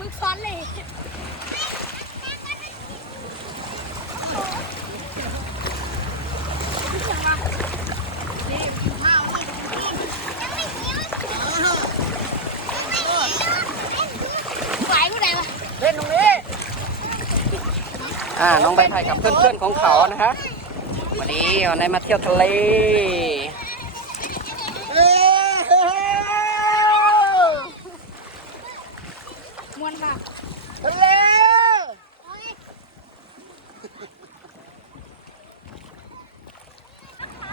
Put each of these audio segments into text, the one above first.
มึงซ้อนเลยไหวเมื่อไหร่วะเล่นตรงนี้ อ่า น้องใบไผ่กับเพื่อนๆของเขานะคะวันนี้วันนี้มาเที่ยวทะเล เอ้ย มวนค่ะ ทะเล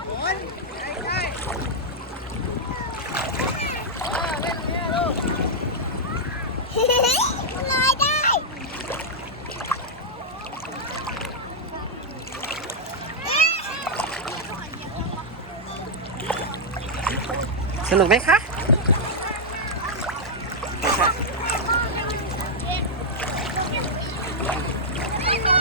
หมุนใกล้ๆอ่าเล่นตรงนี้ลูก ลอยได้ สนุกไหมคะไปค่ะ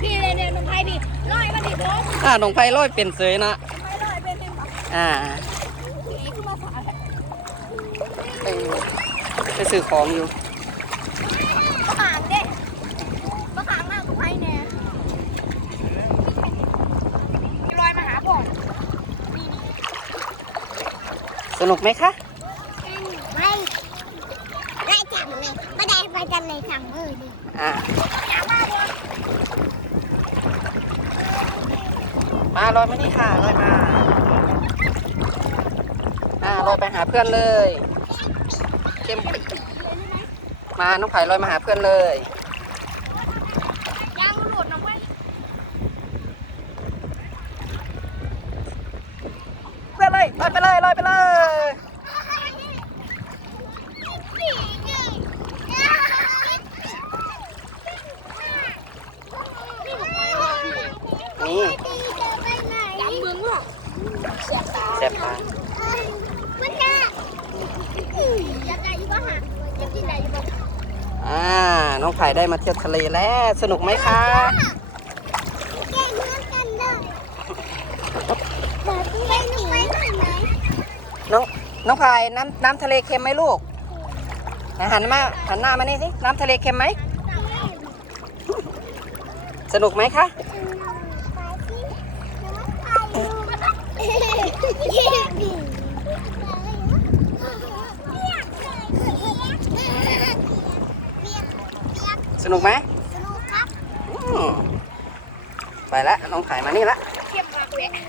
พี่เลยเนี่ยน้องไพพี่ลอยมาดิผมอ่าน้องไผ่ลอยเป็นเสยนะ อ่านี้ขึ้นมาฝาไปไปซื้อของอยู่มะขามเด้มะขามมากกว่าไพเนี่ยลอยมาหาบ่อนสนุกไหมคะไม่ไล่จับเลยไม่ได้ไปกันเลยสั่งมือดิอ่าจับมาบ่อนมาลอยมานี่ค่ะลอยมาอ่า ลอยไปหาเพื่อนเลย เข้มปิดมาน้องไผ่ลอยมาหาเพื่อนเลยยางหลุดนะเว้ยเพื่อนเลยลอยไปเลยลอยไปเลย นี่ จำมึงว่ะเสียตา แซ่บปลา มันน่ะอยากได้ยี่บ้าหา อยากกินได้ยี่บ้าอ่า น้องไผ่ได้มาเที่ยวทะเลแล้ว สนุกไหมคะแกงเนื้อกันได้เดี๋ยวพี่ไปหนูไปไหนไหมน้องน้องไผ่น้ำน้ำทะเลเค็มไหมลูก หันมาหันหน้ามานี่สิ น้ำทะเลเค็มไหม สนุกไหมคะสนุก สนุกไหมสนุกครับไปละน้องไายมานี่ละเทียบมากเลยน้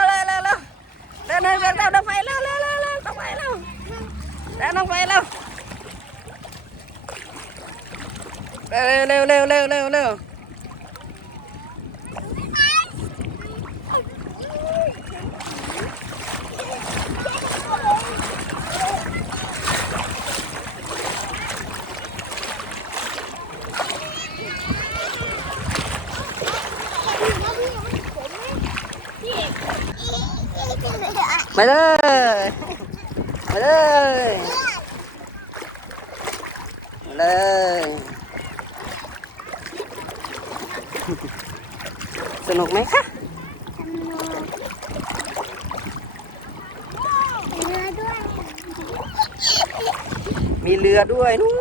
องไปแล้วนเดินไปเร็วเร็วน้องไปแล้วน้องไปแล้วเร็วเร็วเร็วเร็วเร็ว มาเลย มาเลย มาเลย สนุกไหมคะมีเรือด้วยนู่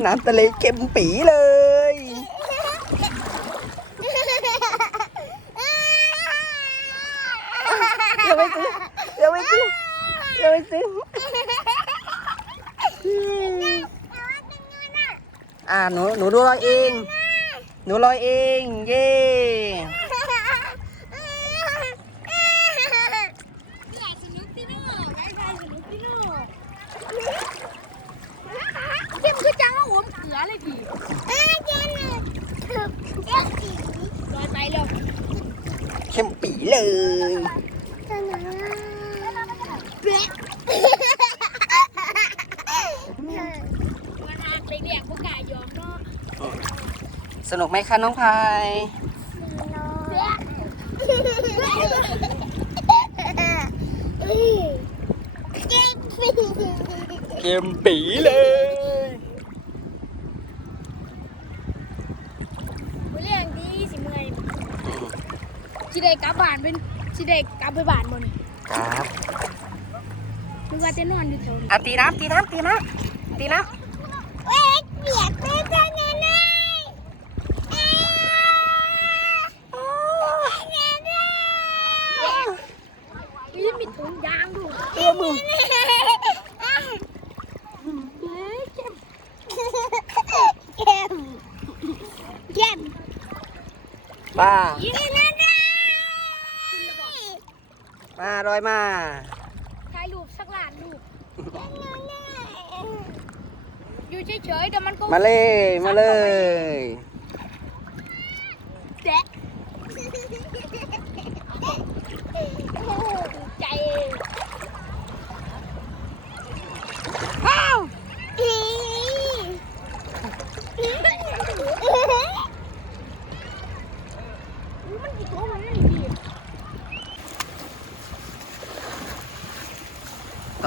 นน้ำทะเลเค็มปีเลย เดี๋ยวไปซื้อเดี๋ยวไปซื้อเดี๋ยวไปซื้ออ่า หนูหนูดูลอยเอง หนูลอยเอง เย่เข้มคือจังเอาหัวเกลือเลยพี่เอ้ยเจนเลยเจ้าสีลอยไปเร็วเค็มปีเลยเบ๊ะนุก ไหมคะน้องพายเกมปีเลยเรื่องดีสิเมื่อยสิได้กลับบ้านเป็นสิได้กลับไปบ้านบ่นี่ครับนึกว่าจะนอนอยู่แถวนี้อะตีน้ำตีน้ำตีน้ำตีน้เอ๊ะเปียกไปจังไงนี่มีถุงยางดูำเอื้อ มือเข้มเข้มป้ายิงนั่นนะมาลอยมาถ่ายรูปสักล้านรูปอยู่เฉยๆแต่มันก็มาเลย มาเลย แจ๊ะใจอ้าวอีมันกี่ตัวมันนี่ดี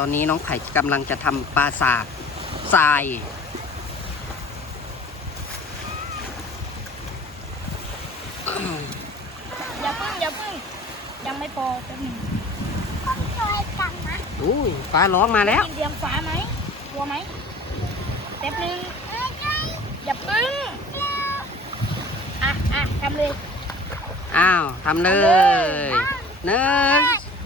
ตอนนี้น้องไผ่กำลังจะทำปราสาททรายอย่าเพิ่งอย่าเพิ่งยังไม่พอแป๊บหนึงต้องคอยกันนะอุ้ยฟ้าร้องมาแล้ว เตรียมฟ้าไหมกลัวไหมแป๊บหนึงอย่าเพิ่งอะอะทำเลยอ้าวทำเลยหนึ่ง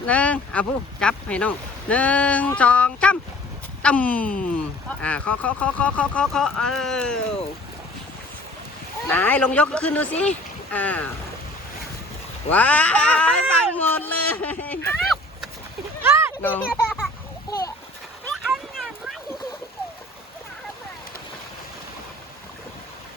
หนึ่งอะผู้จับให้น้องหนึ่งสองจ้ำตั้มอ่าเคาะเคาะเคาะเคาะเคาะเคาะเคาะเออไหนลองยกขึ้นดูสิอ่าว้ายฟังหมดเลยน้อง